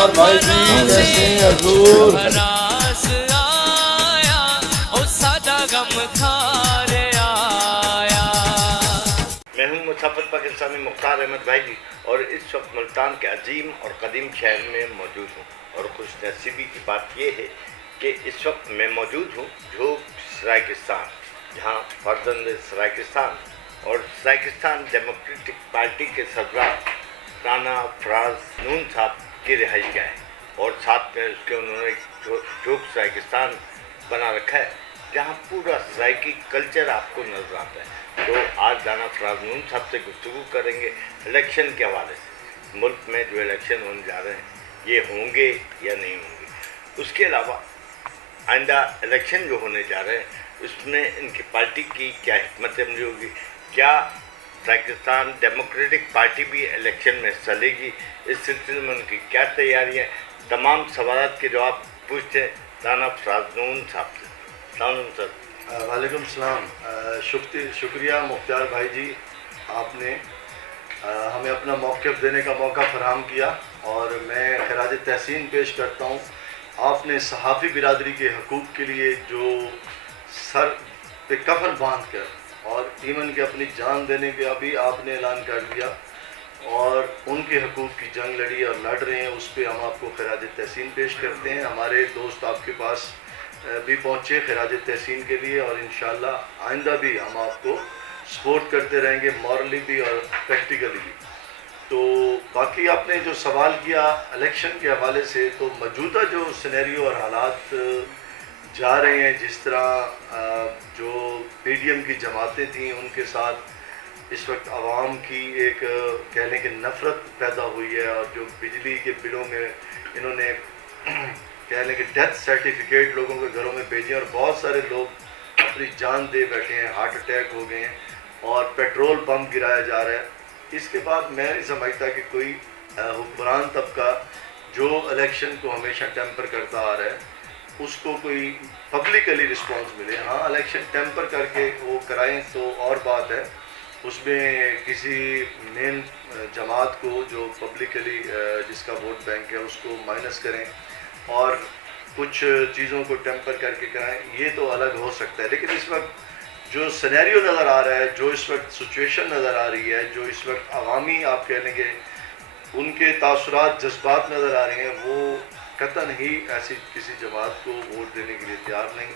मुख्तार भाई जी कैसे हैं हजूर? नास आया ओ सादा गम खारे आया। मैं हूँ मुसाफिर पाकिस्तानी मुख्तार अहमद भाई जी और इस वक्त मुल्तान के अजीम और कदीम शहर में मौजूद हूँ। और खुश नसीबी की बात यह है कि इस वक्त मैं मौजूद हूँ झोंक सराइकिस्तान, जहाँ फर्जंद सराइकिस्तान और सराइकिस्तान डेमोक्रेटिक पार्टी के सरबराह राना फराज नून साहब की रिहाइश गाह है और साथ में उसके उन्होंने झोंक सराइकिस्तान बना रखा है, जहाँ पूरा सराइकी कल्चर आपको नजर आता है। तो आज राना फराज नून साहब से गुफ्तगू करेंगे इलेक्शन के हवाले से। मुल्क में जो इलेक्शन होने जा रहे हैं ये होंगे या नहीं होंगे, उसके अलावा आइंदा इलेक्शन जो होने जा रहे हैं उसमें इनकी पार्टी की क्या हिकमत अमली होगी, क्या पाकिस्तान डेमोक्रेटिक पार्टी भी इलेक्शन में हिस्सा लेगी, इस सिलसिले में उनकी क्या तैयारियाँ, तमाम सवालात के जवाब पूछते हैं राना फराज नून साहब से। सर वालेकुम सलाम। शुक्रिया मुख्तार भाई जी, आपने हमें अपना मौक़िफ़ देने का मौका फराहम किया और मैं खराज तहसीन पेश करता हूँ। आपने सहाफ़ी बिरादरी के हकूक़ के लिए जो सर पे कफन बांध कर और ईमन के अपनी जान देने का भी आपने ऐलान कर दिया और उनके हकूक़ की जंग लड़ी और लड़ रहे हैं, उस पर हम आपको खराज तहसीन पेश करते हैं। हमारे दोस्त आपके पास भी पहुँचे खराज तहसीन के लिए और इंशाअल्लाह आइंदा भी हम आपको सपोर्ट करते रहेंगे, मॉरली भी और प्रैक्टिकली भी। तो बाकी आपने जो सवाल किया इलेक्शन के हवाले से, तो मौजूदा जो सिनेरियो और हालात जा रहे हैं, जिस तरह जो पीडीएम की जमातें थीं उनके साथ इस वक्त आवाम की एक कह लें कि नफ़रत पैदा हुई है और जो बिजली के बिलों में इन्होंने कह लें कि डेथ सर्टिफिकेट लोगों के घरों में भेजे और बहुत सारे लोग अपनी जान दे बैठे हैं, हार्ट अटैक हो गए हैं और पेट्रोल पंप गिराया जा रहा है। इसके बाद मैं नहीं समझता कि कोई हुक्मरान तबका जो इलेक्शन को हमेशा टेम्पर करता आ रहा है उसको कोई पब्लिकली रिस्पांस मिले। हाँ, इलेक्शन टेम्पर करके वो कराएं तो और बात है, उसमें किसी मेन जमात को जो पब्लिकली जिसका वोट बैंक है उसको माइनस करें और कुछ चीज़ों को टेम्पर करके कराएं, ये तो अलग हो सकता है। लेकिन इस वक्त जो सिनेरियो नज़र आ रहा है, जो इस वक्त सिचुएशन नज़र आ रही है, जो इस वक्त अवामी आप कह लेंगे उनके तासुरात जज्बात नज़र आ रहे हैं, वो कतन ही ऐसी किसी जमात को वोट देने के लिए तैयार नहीं।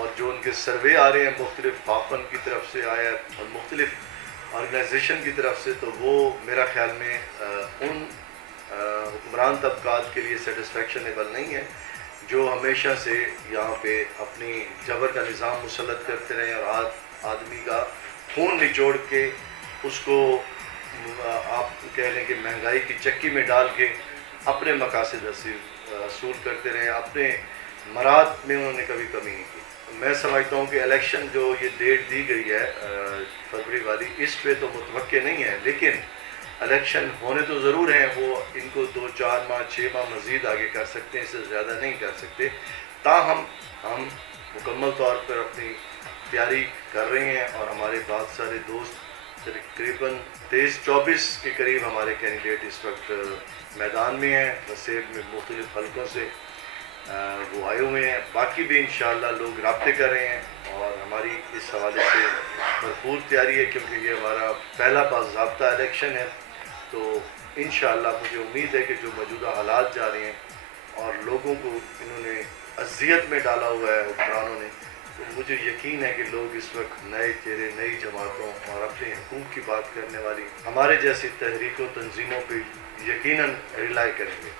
और जो उनके सर्वे आ रहे हैं मुख्तलिफ फाफन की तरफ से आया और मुख्तलिफ ऑर्गेनाइजेशन की तरफ से, तो वो मेरा ख्याल में उन हुक्मरान तबकात के लिए सेटिस्फेक्शनेबल नहीं है जो हमेशा से यहाँ पे अपनी जबर का निज़ाम मुसल्लत करते रहे और आदमी का खून निचोड़ के उसको आप कह लें कि महंगाई की चक्की में डाल के अपने मकासद हासिल करते रहे, अपने मराद में उन्होंने कभी कमी नहीं की। मैं समझता हूँ कि इलेक्शन जो ये डेट दी गई है फरवरी वाली, इस पे तो मुतवक्के नहीं है, लेकिन इलेक्शन होने तो ज़रूर हैं। वो इनको 2-4 माह 6 माह मज़ीद आगे कर सकते हैं, इससे ज़्यादा नहीं कर सकते। ताहम हम मुकम्मल तौर पर अपनी तैयारी कर रहे हैं और हमारे बहुत सारे दोस्त तकरीबन 23-24 के करीब हमारे कैंडिडेट इस वक्त मैदान में हैं, नसीब में मुख्तलिफ़ हल्कों से वो आए हुए हैं। बाकी भी इंशाअल्लाह लोग राब्ते कर रहे हैं और हमारी इस हवाले से भरपूर तैयारी है, क्योंकि ये हमारा पहला बाज़ाब्ता इलेक्शन है। तो इंशाअल्लाह मुझे उम्मीद है कि जो मौजूदा हालात जा रहे हैं और लोगों को इन्होंने अज़ियत में डाला हुआ है हुक्मरानों ने, तो मुझे यकीन है कि लोग इस वक्त नए चेहरे, नई जमातों और अपने हुकूक की बात करने वाली हमारे जैसी तहरीकों तंजीमों पर यकीनन रिलाई करेंगे।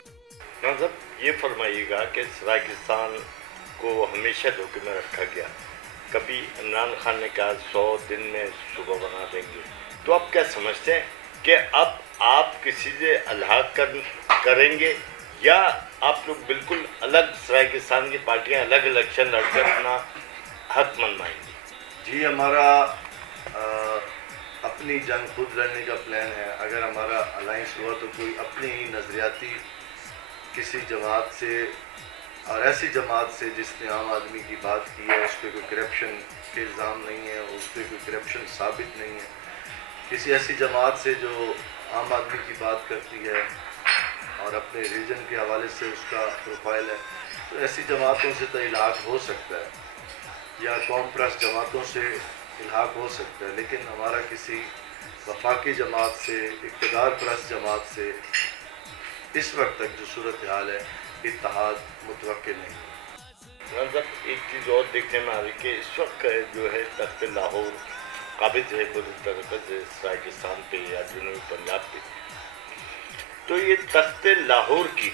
मतलब ये फरमाइएगा कि सराइकिस्तान को हमेशा धोखे में रखा गया, कभी इमरान खान ने कहा 100 दिन में सूबा बना देंगे, तो आप क्या समझते हैं कि अब आप किसी से अलग करेंगे या आप लोग बिल्कुल अलग सराइकिस्तान की पार्टियां अलग इलेक्शन लड़कर अपना हक मनवाएंगी? जी, हमारा अपनी जंग खुद लड़ने का प्लान है। अगर हमारा अलाइंस हुआ तो कोई अपनी ही नज़रियाती किसी जमात से और ऐसी जमात से जिसने आम आदमी की बात की है, उस पर कोई करप्शन के इल्ज़ाम नहीं है, उस पर कोई करप्शन साबित नहीं है, किसी ऐसी जमात से जो आम आदमी की बात करती है اور اپنے ریجن کے حوالے سے اس کا پروفائل ہے، تو ایسی جماعتوں سے تو الحاق ہو سکتا ہے، یا قوم پرست جماعتوں سے الحاق ہو سکتا ہے، لیکن ہمارا کسی وفاقی جماعت سے، اقتدار پرست جماعت سے اس وقت تک جو صورتحال ہے اتحاد متوقع نہیں ہے۔ مطلب ایک چیز اور دیکھنے میں آ رہی کہ اس وقت جو ہے تخت لاہور قابض ہے برطرف سرائیکستان پہ یا جنوبی پنجاب پہ، تو یہ تخت لاہور کی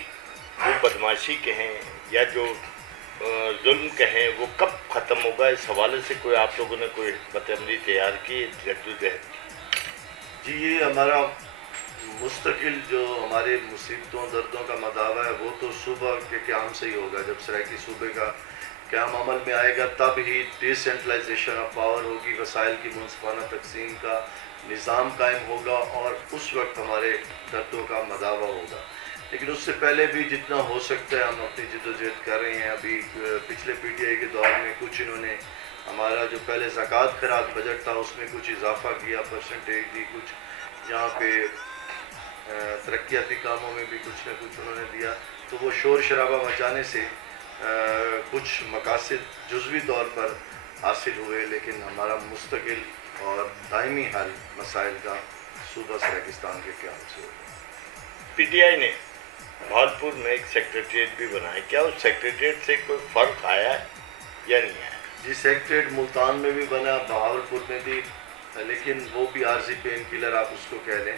جو بدماشی کہیں یا جو ظلم کہیں وہ کب ختم ہوگا؟ اس حوالے سے کوئی آپ لوگوں نے کوئی حکمت عملی تیار کی جدوجہد؟ جی یہ ہمارا مستقل جو ہمارے مصیبتوں دردوں کا مداوع ہے وہ تو صوبہ کے قیام سے ہی ہوگا۔ جب سرائیکی صوبے کا قیام عمل میں آئے گا تب ہی ڈی سینٹرلائزیشن آف پاور ہوگی، وسائل کی منصفانہ تقسیم کا نظام قائم ہوگا اور اس وقت ہمارے دردوں کا مداوع ہوگا۔ لیکن اس سے پہلے بھی جتنا ہو سکتا ہے ہم اپنی جدوجہد کر رہے ہیں۔ ابھی پچھلے پی ٹی آئی کے دور میں کچھ انہوں نے ہمارا جو پہلے زکوٰۃ خراج بجٹ تھا اس میں کچھ اضافہ کیا، پرسنٹیج دی، کچھ یہاں پہ ترقیاتی کاموں میں بھی کچھ نہ کچھ انہوں نے دیا، تو وہ شور شرابہ مچانے سے کچھ مقاصد جزوی طور پر حاصل ہوئے، لیکن ہمارا مستقل اور دائمی حل مسائل کا صوبہ سرائیکستان کے قیام سے ہوگا۔ پی ٹی آئی نے بھاولپور میں ایک سیکریٹریٹ بھی بنایا، کیا اس سیکریٹریٹ سے کوئی فرق آیا ہے یا نہیں آیا؟ جی سیکریٹریٹ ملتان میں بھی بنا، بہاولپور میں بھی، لیکن وہ بھی عارضی پین کلر آپ اس کو کہہ لیں۔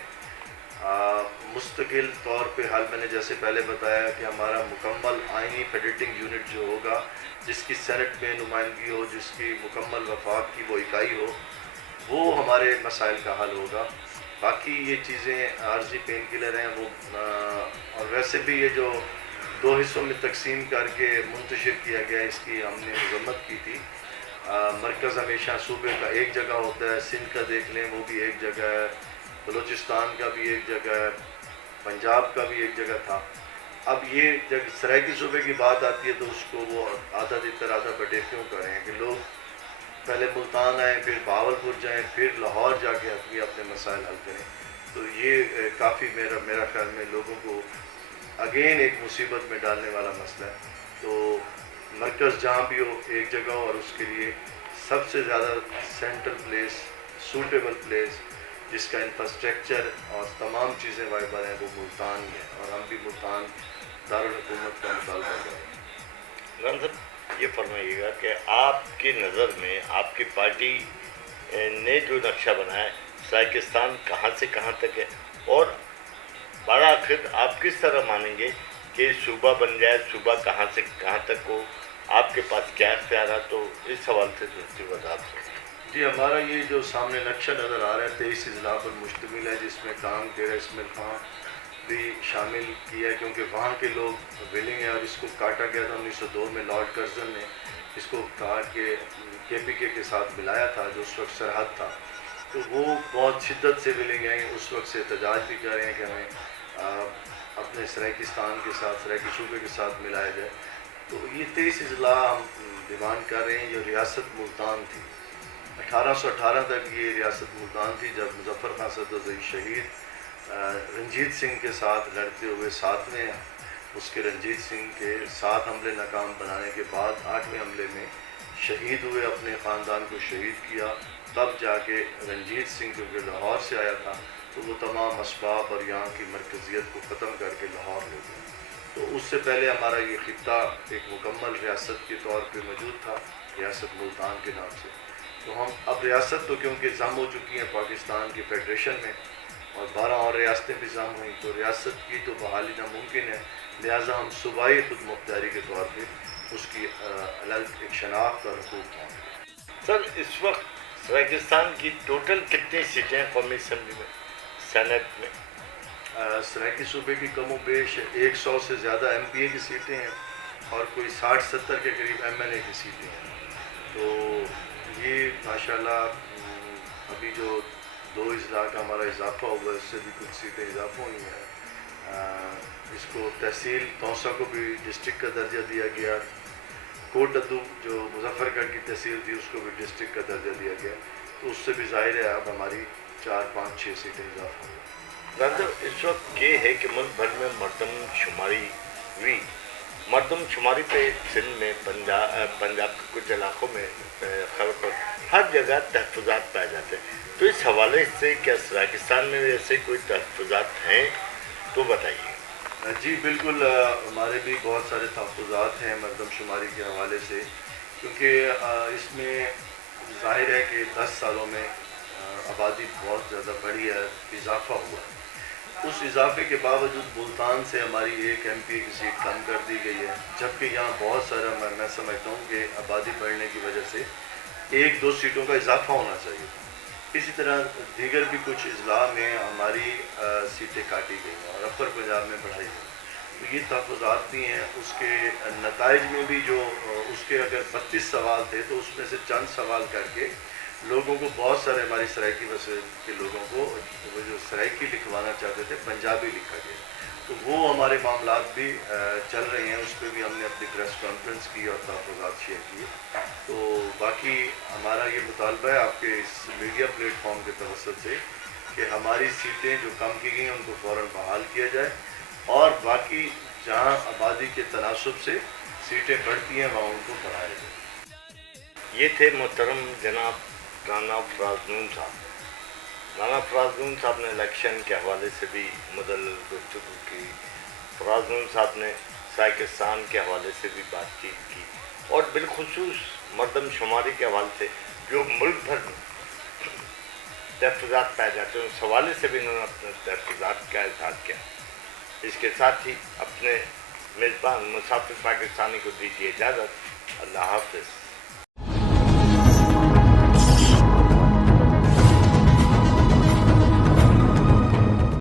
مستقل طور پہ حل میں نے جیسے پہلے بتایا کہ ہمارا مکمل آئینی فیڈریٹنگ یونٹ جو ہوگا، جس کی سینٹ میں نمائندگی ہو، جس کی مکمل وفاق کی وہ اکائی ہو، وہ ہمارے مسائل کا حل ہوگا۔ باقی یہ چیزیں عارضی پین کلر ہیں وہ، اور ویسے بھی یہ جو دو حصوں میں تقسیم کر کے منتشر کیا گیا اس کی ہم نے مذمت کی تھی۔ مرکز ہمیشہ صوبے کا ایک جگہ ہوتا ہے، سندھ کا دیکھ لیں وہ بھی ایک جگہ ہے، بلوچستان کا بھی ایک جگہ ہے، پنجاب کا بھی ایک جگہ تھا۔ اب یہ جب سرائیکی صوبے کی بات آتی ہے تو اس کو وہ آدھا تتر آدھا بٹے کیوں کریں کہ لوگ پہلے ملتان آئیں، پھر بہاولپور جائیں، پھر لاہور جا کے حتمی اپنے مسائل حل کریں۔ تو یہ کافی میرا خیال میں لوگوں کو اگین ایک مصیبت میں ڈالنے والا مسئلہ ہے۔ تو مرکز جہاں بھی ہو ایک جگہ ہو، اور اس کے لیے سب سے زیادہ سینٹرل پلیس، سوٹیبل پلیس جس کا انفراسٹرکچر اور تمام چیزیں وائبل ہیں وہ ملتان ہی ہے، اور ہم بھی ملتان دارالحکومت کا مطالبہ کریں۔ رام صاحب یہ فرمائیے گا کہ آپ کی نظر میں آپ کی پارٹی نے جو نقشہ بنایا ہے سرائیکستان کہاں سے کہاں تک ہے، اور بالآخر آپ کس طرح مانیں گے کہ صوبہ بن جائے، صوبہ کہاں سے کہاں تک ہو، آپ کے پاس کیا اختیارات ہو، اس حوالے سے دوسری وضاحت سے؟ جی ہمارا یہ جو سامنے نقشہ نظر آ رہا ہے 23 اضلاع پر مشتمل ہے، جس میں کام ڈیرہ اسماعیل خان بھی شامل کیا ہے، کیونکہ وہاں کے لوگ ولنگ ہیں، اور اس کو کاٹا گیا تھا 1902 میں لارڈ کرزن نے اس کو کہا کہ کے پی کے ساتھ ملایا تھا جو اس وقت سرحد تھا، تو وہ بہت شدت سے ولنگ ہیں، اس وقت سے احتجاج بھی کر رہے ہیں کہ ہمیں اپنے سرائیکستان کے ساتھ، سرائیکی صوبے کے ساتھ ملایا جائے۔ تو یہ 23 اضلاع ہم ڈیمانڈ کر رہے ہیں۔ یہ ریاست ملتان تھی، 1818 تک یہ ریاست ملتان تھی، جب مظفر خان صدرزئی شہید رنجیت سنگھ کے ساتھ لڑتے ہوئے 7ویں اس کے رنجیت سنگھ کے 7 حملے ناکام بنانے کے بعد 8ویں حملے میں شہید ہوئے، اپنے خاندان کو شہید کیا، تب جا کے رنجیت سنگھ کیونکہ لاہور سے آیا تھا تو وہ تمام اسباب اور یہاں کی مرکزیت کو ختم کر کے لاہور لے گیا۔ تو اس سے پہلے ہمارا یہ خطہ ایک مکمل ریاست کے طور پہ موجود تھا، ریاست ملتان کے نام سے۔ تو ہم اب ریاست تو کیونکہ ضم ہو چکی ہیں پاکستان کی فیڈریشن میں، اور 12 اور ریاستیں بھی ضم ہوئیں، تو ریاست کی تو بحالی ناممکن ہے، لہٰذا ہم صوبائی خود مختاری کے طور پہ اس کی الگ ایک شناخت اور حقوق ہیں۔ سر اس وقت سرائیکستان کی ٹوٹل کتنی سیٹیں قومی اسمبلی میں، سینٹ میں؟ سرائیکی صوبے کی کم و بیش 100 سے زیادہ ایم پی اے کی سیٹیں ہیں، اور کوئی 60-70 کے قریب ایم ایل اے کی سیٹیں ہیں۔ تو یہ ماشاءاللہ ابھی جو 2 اضلاع کا ہمارا اضافہ ہوا ہے اس سے بھی کچھ سیٹیں اضافہ ہوئی ہیں۔ اس کو تحصیل توسا کو بھی ڈسٹرکٹ کا درجہ دیا گیا، کوٹ ادو جو مظفر گڑھ کی تحصیل تھی اس کو بھی ڈسٹرکٹ کا درجہ دیا گیا، تو اس سے بھی ظاہر ہے اب ہماری 4-5-6 سیٹیں اضافہ ہوئی۔ राजो इस वक्त ये है कि मुल्क भर में मरदम शुमारी हुई। मरदम शुमारी पे सिंध में पंजाब के कुछ इलाकों में खैबर हर जगह तहफ़्फ़ुज़ात पाए जाते हैं। तो इस हवाले से क्या सराकिस्तान में भी ऐसे कोई तहफ़्फ़ुज़ात हैं तो बताइए। जी बिल्कुल, हमारे भी बहुत सारे तहफ़्फ़ुज़ात हैं मरदम शुमारी के हवाले से, क्योंकि इसमें ज़ाहिर है कि 10 सालों में आबादी बहुत ज़्यादा बढ़ी है, इजाफ़ा हुआ है। उस इजाफे के बावजूद मुल्तान से हमारी एक MP की सीट कम कर दी गई है, जबकि यहाँ बहुत सारा मैं समझता हूँ कि आबादी बढ़ने की वजह से 1-2 सीटों का इजाफा होना चाहिए। इसी तरह दीगर भी कुछ अजला में हमारी सीटें काटी गई हैं और अपर पंजाब में बढ़ाई गई। तो ये तहफ़्फ़ुज़ात भी हैं। उसके नताइज में भी जो उसके अगर 32 सवाल थे तो उसमें से चंद सवाल करके लोगों को, बहुत सारे हमारी सराइकी वसूल के लोगों को वो जो सराइकी लिखवाना चाहते थे पंजाबी लिखा गया। तो वो हमारे मामलात भी चल रहे हैं, उस पर भी हमने अपनी प्रेस कॉन्फ्रेंस की और तहफ़्फ़ुज़ात शेयर किए। तो बाकी हमारा ये मुतालबा है आपके इस मीडिया प्लेटफॉर्म के तवस्सुत से कि हमारी सीटें जो कम की गई हैं उनको फ़ौरन बहाल किया जाए, और बाकी जहाँ आबादी के तनासुब से सीटें बढ़ती हैं वहाँ उनको बढ़ाया जाए। ये थे मोहतरम जनाब राना फराज़नून साहब। राना फराज़नून साहब ने इलेक्शन के हवाले से भी मुदल्लल गुफ्तगू की। फराज़नून साहब ने सराकिस्तान के हवाले से भी बातचीत की, और बिलखुसूस मरदम शुमारी के हवाले से जो मुल्क भर में तहफ़्फ़ुज़ात पाए जाते हैं उस हवाले से भी इन्होंने अपने तहफ़्फ़ुज़ात का इज़हार किया। इसके साथ ही अपने मेज़बान मुसाफिर पाकिस्तानी को दीजिए इजाज़त। अल्लाह हाफ़िज़।